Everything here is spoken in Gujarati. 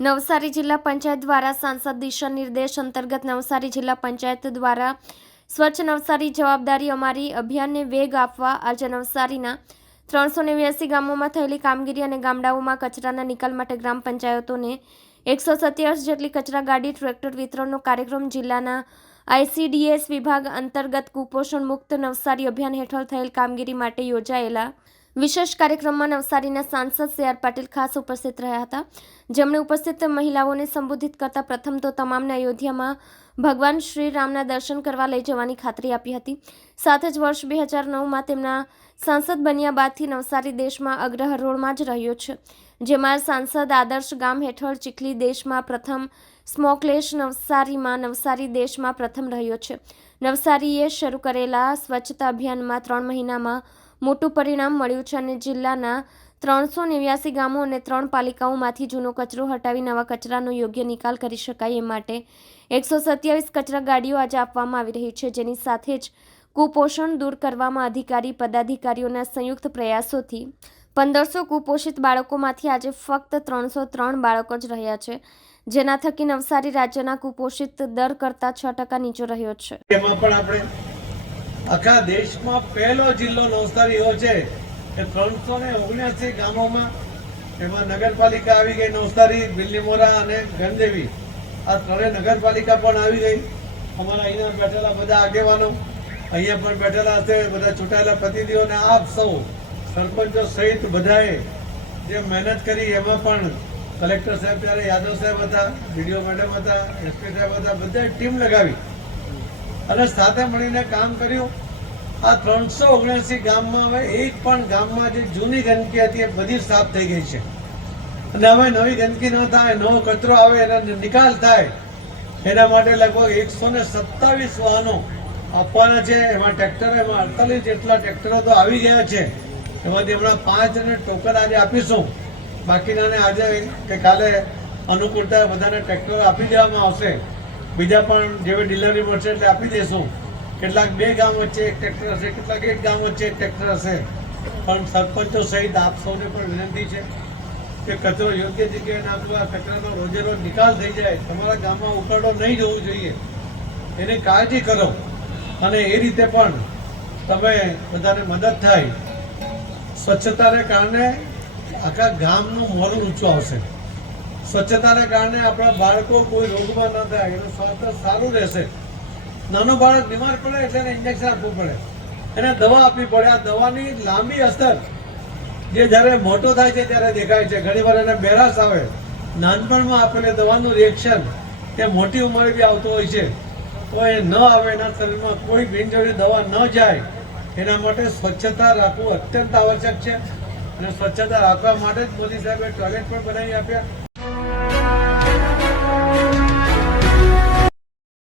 નવસારી જિલ્લા પંચાયત દ્વારા સાંસદ દિશા નિર્દેશ અંતર્ગત નવસારી જિલ્લા પંચાયત દ્વારા સ્વચ્છ નવસારી જવાબદારી અમારી અભિયાનને વેગ આપવા આજે નવસારીના 389 ગામોમાં થયેલી કામગીરી અને ગામડાઓમાં કચરાના નિકાલ માટે ગ્રામ પંચાયતોને 127 જેટલી કચરા ગાડી ટ્રેક્ટર વિતરણનો કાર્યક્રમ જિલ્લાના ICDS વિભાગ અંતર્ગત કુપોષણ મુક્ત નવસારી અભિયાન હેઠળ થયેલ કામગીરી માટે યોજાયેલા વિશેષ કાર્યક્રમમાં નવસારીના સાંસદ CR પાટીલ ખાસ ઉપસ્થિત રહ્યા હતા, જેમણે ઉપસ્થિત મહિલાઓને સંબોધિત કરતા પ્રથમ તો તમામને અયોધ્યામાં ભગવાન શ્રી રામના દર્શન કરવા લઈ જવાની ખાતરી આપી હતી. સાથે જ વર્ષ 2009માં તેમના સાંસદ બન્યા બાદથી નવસારી દેશમાં અગ્રહરોળમાં જ રહ્યો છે, જેમાં સાંસદ આદર્શ ગામ હેઠળ ચીખલી દેશમાં પ્રથમ, સ્મોકલેસ નવસારીમાં નવસારી દેશમાં પ્રથમ રહ્યો છે. નવસારીએ શરૂ કરેલા સ્વચ્છતા અભિયાનમાં 3 મહિનામાં મોટું પરિણામ મળ્યું છે અને જિલ્લાના 389 ગામો અને 3 પાલિકાઓમાંથી જૂનો કચરો હટાવી નવા કચરાનો યોગ્ય નિકાલ કરી શકાય એ માટે 127 કચરા ગાડીઓ આજે આપવામાં આવી રહી છે, જેની સાથે જ કુપોષણ દૂર કરવામાં અધિકારી પદાધિકારીઓના સંયુક્ત પ્રયાસોથી 1500 કુપોષિત બાળકોમાંથી આજે ફક્ત 303 બાળકો જ રહ્યા છે, જેના થકી નવસારી રાજ્યના કુપોષિત દર કરતાં 6% નીચો રહ્યો છે. એમાં પણ આપણે આખા દેશમાં પહેલો જિલ્લો નવસારી એવો છે કે 379 ગામોમાં એમાં નગરપાલિકા આવી ગઈ. નવસારી, બિલ્લીમોરા અને ગણદેવી આ ત્રણેય નગરપાલિકા પણ આવી ગઈ. અમારા અહીંયા બેઠેલા બધા આગેવાનો અહીંયા પણ બેઠેલા હશે, બધા ચૂંટાયેલા પ્રતિનિધિઓને આપ સૌ સરપંચો સહિત બધાએ જે મહેનત કરી એમાં પણ કલેક્ટર સાહેબ ત્યારે યાદવ સાહેબ હતા, ડીડીઓ મેડમ હતા, એસપી સાહેબ હતા, બધાએ ટીમ લગાવી અને સાથે મળીને કામ કર્યું. આ 379 ગામમાં હવે એક પણ ગામમાં જે જૂની ગંદકી હતી એ બધી સાફ થઈ ગઈ છે અને હવે નવી ગંદકી ન થાય, નવો કચરો આવે એનો નિકાલ થાય એના માટે લગભગ 127 વાહનો આપવાના છે. એમાં ટ્રેક્ટરો, એમાં 48 જેટલા ટ્રેક્ટરો તો આવી ગયા છે. એમાંથી હમણાં 5 ને ટોકન આજે આપીશું, બાકીનાને આજે કે કાલે અનુકૂળતા બધાને ટ્રેક્ટરો આપી દેવામાં આવશે. બીજા પણ જેવી ડિલિવરી મળશે એટલે આપી દેશું. કેટલાક 2 ગામ વચ્ચે એક ટ્રેક્ટર હશે, કેટલાક 1 ગામ વચ્ચે એક ટ્રેક્ટર હશે. પણ સરપંચો સહિત આપ સૌને પણ વિનંતી છે કે કચરો યોગ્ય જગ્યાએ નાખવો, કચરાનો રોજે રોજ નિકાલ થઈ જાય. તમારા ગામમાં ઉકરડો નહીં જવું જોઈએ, એની કાળજી કરો અને એ રીતે પણ તમે બધાને મદદ થાય. સ્વચ્છતાને કારણે આખા ગામનું મોરલ ઊંચું આવશે. સ્વચ્છતાને કારણે આપણા બાળકો કોઈ રોગમાં ન થાય, એનું સ્વાસ્થ્ય સારું રહેશે. નાનો બાળક બીમાર પડે એટલે એને ઇન્જેક્શન આપવું પડે, એને દવા આપવી પડે. આ દવાની લાંબી અસર જે જ્યારે મોટો થાય છે ત્યારે દેખાય છે. ઘણી વાર એને બેરાશ આવે. નાનપણમાં આપેલી દવાનું રિએક્શન તે મોટી ઉંમરે બી આવતું હોય છે, તો એ ન આવે, એના શરીરમાં કોઈ બિનજરૂરી દવા ન જાય એના માટે સ્વચ્છતા રાખવું અત્યંત આવશ્યક છે. અને સ્વચ્છતા રાખવા માટે જ મોદી સાહેબે ટોયલેટ પણ બનાવી આપ્યા.